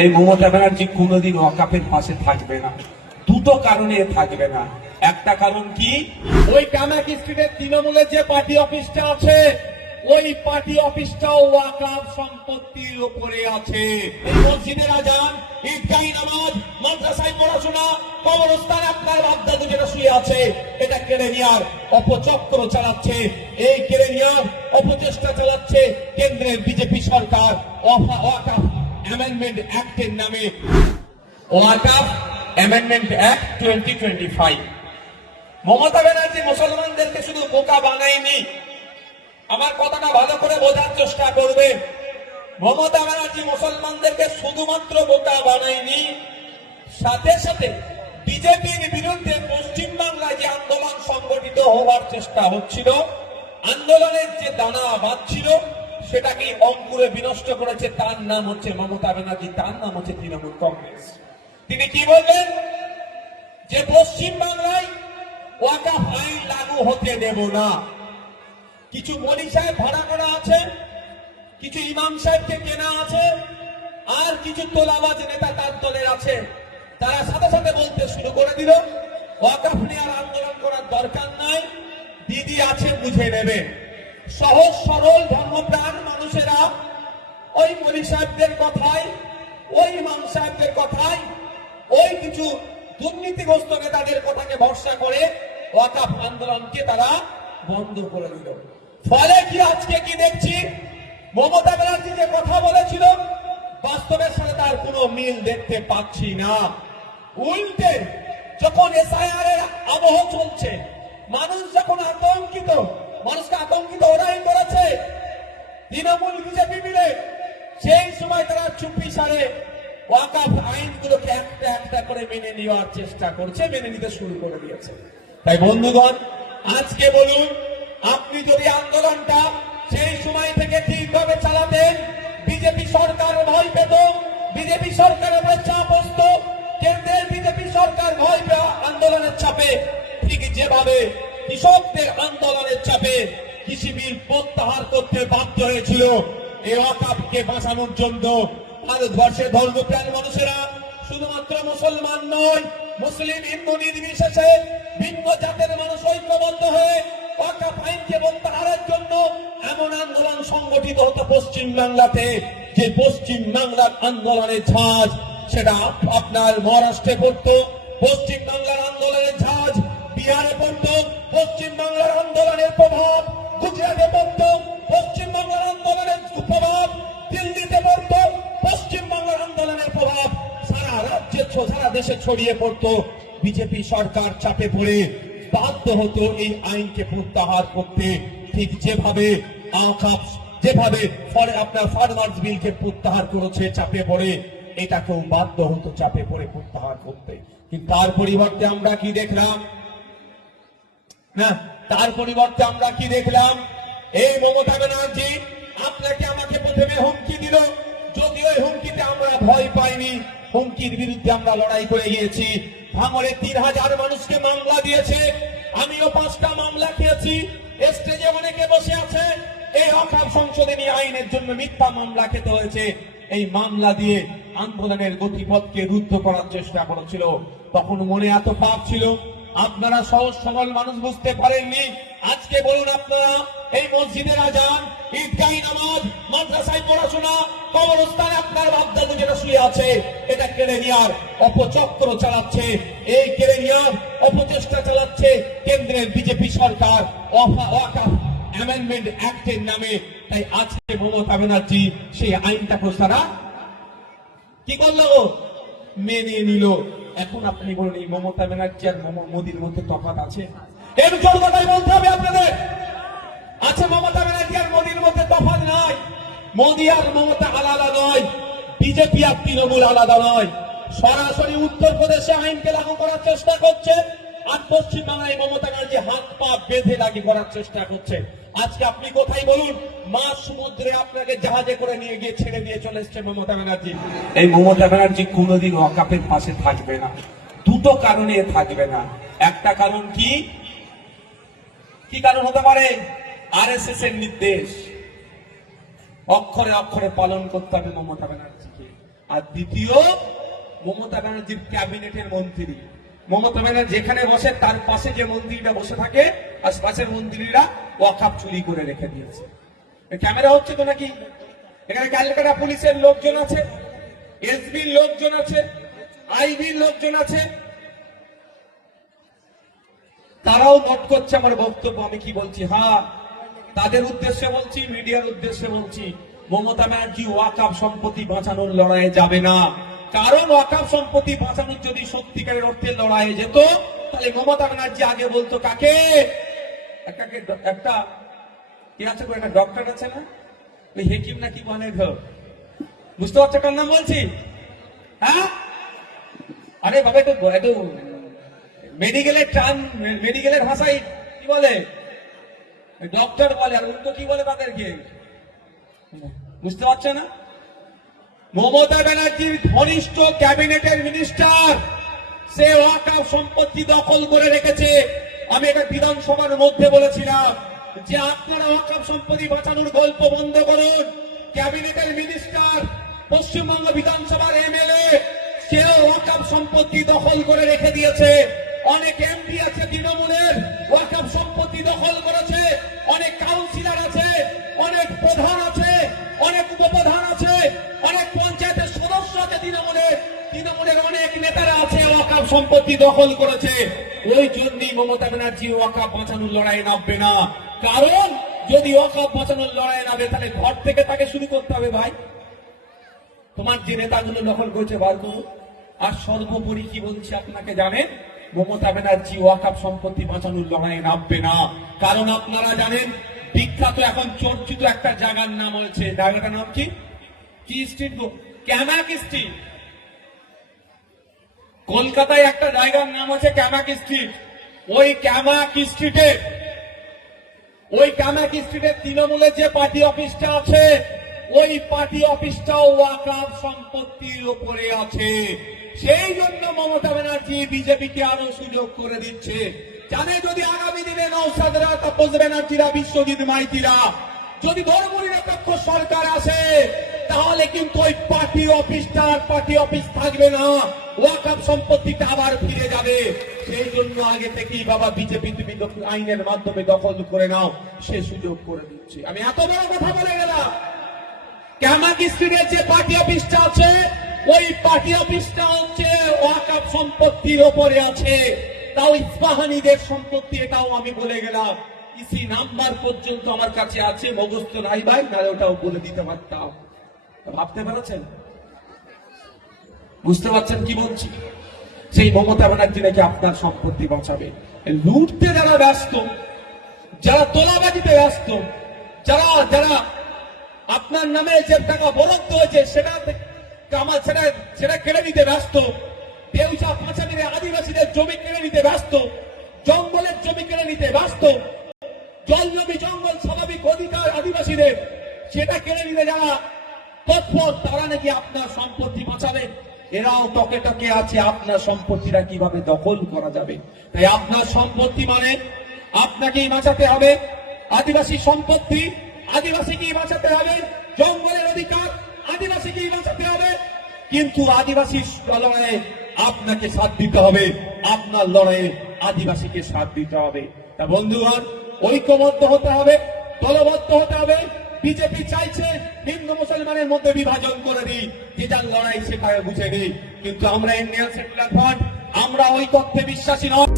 এই মমতা ব্যানার্জি কোনোদিন ওয়াকাফের পাশে থাকবে না। দুটো কারণে থাকবে না। একটা কারণ কি, ওই কামাক স্ট্রিটের তৃণমূলের যে পার্টি অফিসটা আছে, ওই পার্টি অফিসটাও ওয়াকাফ সম্পত্তির উপরে আছে। এই মসজিদের আজান, ঈদগাহি নামাজ, মাদ্রাসায় পড়াশোনা, কবরস্থানে আপনার বাপদাদু যেটা শুয়ে আছে, এটা কেড়ে নেওয়ার অপচক্র চালাচ্ছে। এই কেড়ে নেওয়ার অপচেষ্টা চালাচ্ছে কেন্দ্রের বিজেপি সরকার ওয়াকাফ অ্যামেন্ডমেন্ট অ্যাক্টের নামে। ওয়াকাফ অ্যামেন্ডমেন্ট অ্যাক্ট 2025। মমতা ব্যানার্জি মুসলমানদেরকে শুধু বোকা বানায়নি, আমার কথাটা ভালো করে বোঝার চেষ্টা করবে। মমতা ব্যানার্জি মুসলমানদেরকে শুধুমাত্র বোকা বানায়নি, সাথে সাথে বিজেপির বিরুদ্ধে পশ্চিমবাংলায় যে আন্দোলন সংগঠিত হওয়ার চেষ্টা হচ্ছিল, আন্দোলনের যে দানা বাঁধছিল, সেটাকে অঙ্কুরে বিনষ্ট করেছে। তার নাম হচ্ছে মমতা ব্যানার্জি, তার নাম হচ্ছে তৃণমূল কংগ্রেস। তিনি কি বললেন যে পশ্চিমবাংলায় ওয়াকাফ আইন লাগু হতে দেব না। কিছু মলি সাহেব ভাড়া করা আছে, কিছু ইমাম সাহেবকে কেনা আছে, আর কিছু তোলাবাজ নেতা তার দলের আছে। তারা সাথে সাথে বলতে শুরু করে দিল, ওয়াকাফ নিয়ে আর আন্দোলন করার দরকার নাই, দিদি আছে বুঝে নেবে। সহজ সরল ধর্মপ্রাণ মানুষেরা ওই মলি সাহেবদের কথায়, ওই ইমাম সাহেবদের কথায়, ওই কিছু দুর্নীতিগ্রস্ত নেতাদের কথাকে ভরসা করে ওয়াকাফ আন্দোলনকে তারা বন্ধ করে দিল। ফলে কি আজকে কি দেখছি, মমতা ব্যানার্জি যে কথা বলেছিল বাস্তবের সাথে তার কোনো মিল দেখতে পাচ্ছি না। উল্টে যখন এসআইআর এর আবহ চলছে, মানুষ যখন আতঙ্কিত, মানুষকে আতঙ্কিত ওরাই করেছে তৃণমূল বিজেপি মিলে, সেই সময় তারা চুপি সারে ওয়াকাফ আইনগুলোকে একটা একটা করে মেনে নেওয়ার চেষ্টা করছে, মেনে নিতে শুরু করে দিয়েছে। তাই বন্ধুগণ, আজকে বলুন, আপনি যদি আন্দোলনটা সেই সময় থেকে ঠিকভাবে চালাতেন, বিজেপি সরকার ভয় পেত, বিজেপি সরকারের উপরে চাপ আসত, কেন্দ্রের বিজেপি সরকার ভয় পেয়ে আন্দোলনের চাপে, ঠিক যেভাবে কৃষকদের আন্দোলনের চাপে কৃষি বিল প্রত্যাহার করতে বাধ্য হয়েছিল, এই ওয়াকাফকে বাঁচানোর জন্য ভারতবর্ষের ধর্মপ্রাণ মানুষেরা, শুধুমাত্র মুসলমান নয়, মুসলিম হিন্দু নির্বিশেষে ভিন্ন জাতের মানুষ ঐক্যবদ্ধ হয়ে ওয়াকাফ আইনকে প্রত্যাহারের জন্য এমন আন্দোলন সংগঠিত হতো পশ্চিমবাংলাতে, যে পশ্চিমবাংলার আন্দোলনের ঝাঁজ সেটা আপনার মহারাষ্ট্রে পড়তো, পশ্চিমবাংলার আন্দোলনের ঝাঁজ বিহারে পড়তো, পশ্চিমবাংলার আন্দোলনের প্রভাব গুজরাটে পড়তো, পশ্চিমবাংলার আন্দোলনের প্রভাব দিল্লিতে পড়তো, পশ্চিমবাংলার আন্দোলনের প্রভাব সারা রাজ্যে, সারা দেশে ছড়িয়ে পড়তো। বিজেপি সরকার চাপে পড়ে বাধ্য হতো এই আইনকে প্রত্যাহার করতে, ঠিক যেভাবে আপনার ফার্মার্স বিলকে প্রত্যাহার করেছে চাপে পড়ে, এটাকেও বাধ্য হতো চাপে পড়ে প্রত্যাহার করতে। কিন্তু তার পরিবর্তে আমরা কি দেখলাম? না, তার পরিবর্তে আমরা কি দেখলাম? এই মমতা ব্যানার্জি আপনাকে আমাকে প্রথমে হুমকি দিল, যদিও এই হুমকিতে আমরা ভয় পাইনি, হুমকির বিরুদ্ধে আমরা লড়াই করে গিয়েছি। ভাঙড়ে 3000 মানুষকে মামলা দিয়েছে, আমিও 5টা মামলা খেয়েছি। স্টেজে অনেকে বসে আছে, এই ওয়াকাফ সংশোধনী আইনের জন্য মিথ্যা মামলা খেতে হয়েছে। এই মামলা দিয়ে আন্দোলনের গতিপথকে রুদ্ধ করার চেষ্টা করেছিল। তখন মনে এত পাপ ছিল, আপনারা সহজ সরল মানুষ বুঝতে পারেননি। আজকে বলুন, আপনারা এই মসজিদের আজান, ঈদগাহি নামাজ, মাদ্রাসায় পড়াশোনা, কবরস্থানে আপনার বাপদাদু যেটা শুয়ে আছে, এটা কেড়ে নেওয়ার অপচক্র চালাচ্ছে। এই কেড়ে নেওয়ার অপচেষ্টা চালাচ্ছে কেন্দ্রের বিজেপি সরকার ওয়াকাফ অ্যামেন্ডমেন্ট অ্যাক্টের নামে। তাই আজকে মমতা ব্যানার্জি সেই আইনটাকে সারা কি করলো, মেনে নিল। এখন আপনি বলুন, এই মমতা ব্যানার্জি আর মোদীর মধ্যে তফাৎ আছে? এর জোর কথাই বলতে হবে আপনাদের। আছে, মমতা ব্যানার্জি আর মোদীর মধ্যে তফাৎ নাই। মোদী আর মমতা আলাদা নয়, বিজেপি আর তৃণমূল আলাদা নয়। সরাসরি উত্তরপ্রদেশে আইনকে লাগু করার চেষ্টা করছে, আর পশ্চিমবাংলায় মমতা ব্যানার্জি হাত পা বেঁধে লাগু করার চেষ্টা করছে। আজকে আপনি কোথায় বলুন, মাঝ সমুদ্রে আপনাকে জাহাজে করে নিয়ে গিয়ে ছেড়ে দিয়ে চলে এসছে মমতা ব্যানার্জি। এই মমতা ব্যানার্জি কোনোদিন ওয়াকাফের পাশে থাকবে না। দুটো কারণে থাকবে না। একটা কারণ কি, কি কারণ হতে পারে? আরএসএস এর নির্দেশ অক্ষরে অক্ষরে পালন করতে হবে মমতা ব্যানার্জিকে। আর দ্বিতীয় মমতা ব্যানার্জির ক্যাবিনেটের মন্ত্রী। মমতা ব্যানার্জি যেখানে বসে তার পাশে যে মন্ত্রীরা বসে থাকে, আর পাশের মন্ত্রীরা ওয়াকফ চুরি করে রেখে দিয়েছে। ক্যামেরা হচ্ছে তো নাকি? এখানে ক্যালকাটা পুলিশের লোকজন আছে, এসবির লোকজন আছে, আইবির লোকজন আছে, তারাও নোট করছে আমার বক্তব্য আমি কি বলছি। হ্যাঁ, তাদের উদ্দেশ্যে বলছি, মিডিয়ার উদ্দেশ্যে বলছি, মমতা ব্যানার্জি ওয়াকফ সম্পত্তি বাঁচানোর লড়াইয়ে যাবে না। কারণ ওয়াকফ সম্পত্তি বাঁচানোর যদি সত্যিকারের অর্থে লড়াইয়ে যেত, তাহলে মমতা ব্যানার্জি আগে বলতো কাকে? একটা কি আছে গো, একটা ডক্টর আছে না, ওই হেকিম নাকি বলে গো, বুঝতে পারছো কার নাম বলছি? হ্যাঁ, আরে বাবা একটু মেডিকেলের ভাষায় কি বলে? ডক্টর বলে, আর উল্টো কি বলে তাদেরকে? বুঝতে পারছে না? মমতা ব্যানার্জির ঘনিষ্ঠ ক্যাবিনেটের মিনিস্টার সে ওয়াকফ সম্পত্তি দখল করে রেখেছে। আমি এটা বিধানসভার মধ্যে বলেছিলাম যে আপনারা ওয়াকফ সম্পত্তি বাঁচানোর গল্প বন্ধ করুন। ক্যাবিনেটের মিনিস্টার, পশ্চিমবঙ্গ বিধানসভার এমএলএ, সেও ওয়াকফ সম্পত্তি দখল করে রেখে দিয়েছে। অনেক এমপি আছে তৃণমূলের, ওয়াকফ সম্পত্তি দখল করেছে। অনেক কাউন্সিলর আছে, অনেক প্রধান আছে, অনেক উপপ্রধান আছে, অনেক পঞ্চায়েতের সদস্য আছে তৃণমূলের অনেক নেতারা আছে, ওয়াকফ সম্পত্তি দখল করেছে। ওই জন্যই মমতা ব্যানার্জি ওয়াকফ বাঁচানোর লড়াই নামবে না। কারণ যদি ওয়াকফ বাঁচানোর লড়াই নামে, তাহলে ঘর থেকে তাকে শুরু করতে হবে। ভাই, তোমার যে নেতাগুলো দখল করেছে বার করুন। আর সর্বোপরি কি বলছি আপনাকে জানেন, মমতা ব্যানার্জি ওয়াকফ সম্পত্তি বাঁচানোর লড়াইয়ে নামবে না। কারণ আপনারা জানেন, বিখ্যাত এখন চর্চিত একটা জায়গার নাম হয়েছে, জায়গাটার নাম কি? কি স্ট্রিট গো? ক্যামাক স্ট্রিট। কলকাতায় একটা জায়গার নাম আছে ক্যামাক স্ট্রিট। ওই ক্যামাক স্ট্রিটে তৃণমূলের যে পার্টি অফিসটা আছে, ওই পার্টি অফিসটাও ওয়াকফ সম্পত্তির উপরে আছে। সেই জন্য মমতা ব্যানার্জি বিজেপিকে আরো সুযোগ করে দিচ্ছে। জানে যদি আগামী দিনে নওশাদরা, তাপস ব্যানার্জিরা, বিশ্বজিৎ মাইতিরা যদি ধর্মনিরপেক্ষ সরকার আসে, তাহলে কিন্তু ওই পার্টি অফিস থাকবে না, ওয়াকফ সম্পত্তিটা আবার ফিরে যাবে। সেই জন্য আগে থেকেই বাবা বিজেপি তুমি আইনের মাধ্যমে দখল করে নাও, সে সুযোগ করে দিচ্ছে। আমি এত বড় কথা বলে গেলাম। ক্যামাক স্ট্রিটের যে পার্টি অফিসটা আছে, ওই পার্টি অফিসটা হচ্ছে ওয়াকফ সম্পত্তির ওপরে আছে। তাও ইস্পাহানিদের সম্পত্তি, এটাও আমি বলে গেলাম। ইসি নাম্বার পর্যন্ত আমার কাছে আছে, মুখস্থ নাই ভাই, নাহলে ওটাও বলে দিতে পারতাম। ভাবতে পারছেন? বুঝতে পারছেন কি বলছি? সেই মমতা ব্যানার্জি নাকি আপনার সম্পত্তি বাঁচাবে। লুটতে যারা ব্যস্ত, যারা তোলাবাজিতে ব্যস্ত, যারা আপনার নামে যে টাকা বরাদ্দ হয়েছে সেটা কেড়ে নিতে ব্যস্ত, দেউচা পাঁচামিরে আদিবাসীদের জমি কেড়ে নিতে ব্যস্ত, জঙ্গলের জমি কেড়ে নিতে ব্যস্ত, জল জমি জঙ্গল স্বাভাবিক অধিকার আদিবাসীদের, সেটা কেড়ে নিতে যারা তৎপর, তারা নাকি আপনার সম্পত্তি বাঁচাবে। এরাও টকে টকে আছে আপনার সম্পত্তিটা কিভাবে দখল করা যাবে। তাই আপনার সম্পত্তি মানে আপনাকেই বাঁচাতে হবে। আদিবাসী সম্পত্তি আদিবাসীকেই বাঁচাতে হবে, জঙ্গলের অধিকার আদিবাসীকেই বাঁচাতে হবে। কিন্তু আদিবাসী লড়াইয়ে আপনাকে সাথ দিতে হবে, আপনার লড়াইয়ে আদিবাসীকে সাথ দিতে হবে। তা বন্ধুগণ, ঐক্যবদ্ধ হতে হবে, দলবদ্ধ হতে হবে। বিজেপি চাইছে হিন্দু মুসলমানের মধ্যে বিভাজন করে দিই, যে যার লড়াই সেটাকে বুঝে দিই। কিন্তু আমরা ইন্ডিয়ান সেকুলার ফ্রন্ট, আমরা ওই তথ্যে বিশ্বাসী নয়।